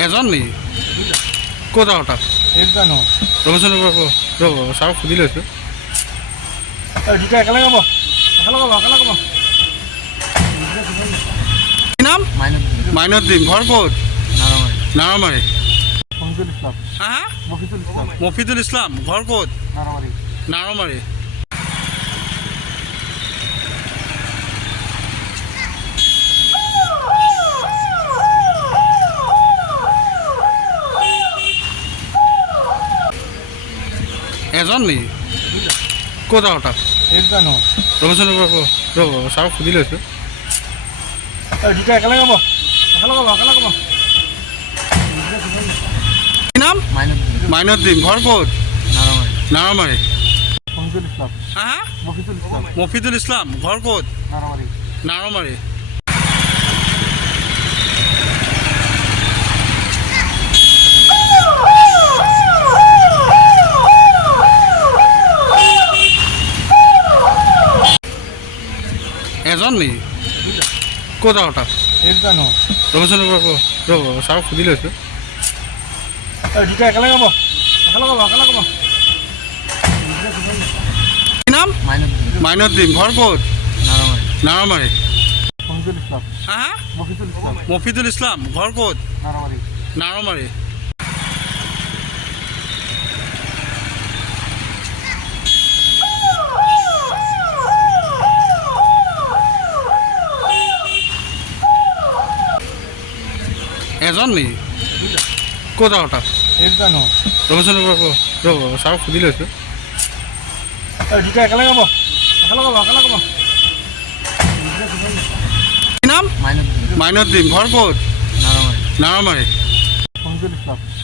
এজন নেকি ক'ত আৰু তাত ৰ'বচোন ৰ'ব ছাৰক সুধি লৈছোঁ। দুটা একেলগে হ'ব কি নাম? মাইনুদ্দিন। ঘৰ ক'ত? নাৰামাৰী। হা হা? মফিদুল ইছলাম। ঘৰ ক'ত? নাৰামাৰী। এজন নেকি ক'ত আৰু তাত ৰ'বচোন ৰ'ব ছাৰক সুধি লৈছোঁ। দুটা একেলগে হ'ব কি নাম? মাইনুদ্দিন। ঘৰ ক'ত? নাৰামাৰী। হা হা? মফিদুল ইছলাম। ঘৰ ক'ত? নাৰামাৰী। এজন নেকি ক'ত আৰু তাত ৰ'বচোন ৰ'ব ছাৰক সুধি লৈছোঁ। দুটা একেলগে হ'ব কি নাম? মাইনুদ্দিন। ঘৰ ক'ত? নাৰামাৰী। হা হা? মফিদুল ইছলাম। ঘৰ ক'ত? নাৰামাৰী। এজন নেকি ক'ত আৰু তাত ৰ'বচোন ৰ'ব ছাৰক সুধি লৈছোঁ। দুটা একেলগে হ'ব কি নাম? মাইনুদ্দিন। ঘৰ ক'ত? নাৰামাৰী।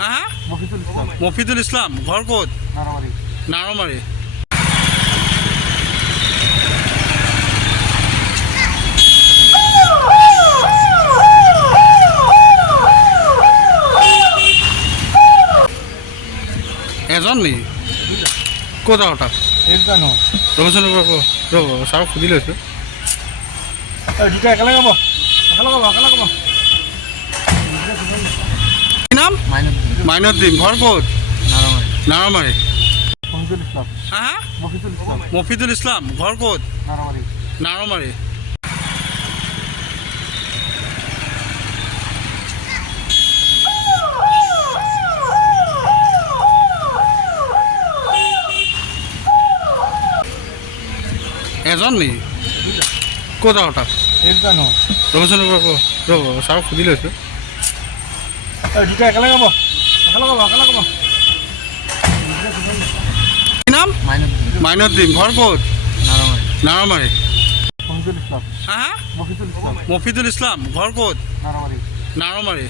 হা হা? মফিদুল ইছলাম। ঘৰ ক'ত? নাৰামাৰী। এজন নেকি ক'ত আৰু তাত ৰ'বচোন ৰ'ব ছাৰক সুধি লৈছোঁ। দুটা একেলগে হ'ব কি নাম? মাইনুদ্দিন। ঘৰ ক'ত? নাৰামাৰী। হা হা? মফিদুল ইছলাম। ঘৰ ক'ত? নাৰামাৰী। এজন নেকি ক'ত আৰু তাত ৰ'বচোন ৰ'ব ছাৰক সুধি লৈছোঁ। দুটা একেলগে হ'ব কি নাম? মাইনুদ্দিন। ঘৰ ক'ত? নাৰামাৰী। হা হা? মফিদুল ইছলাম। ঘৰ ক'ত? নাৰামাৰী।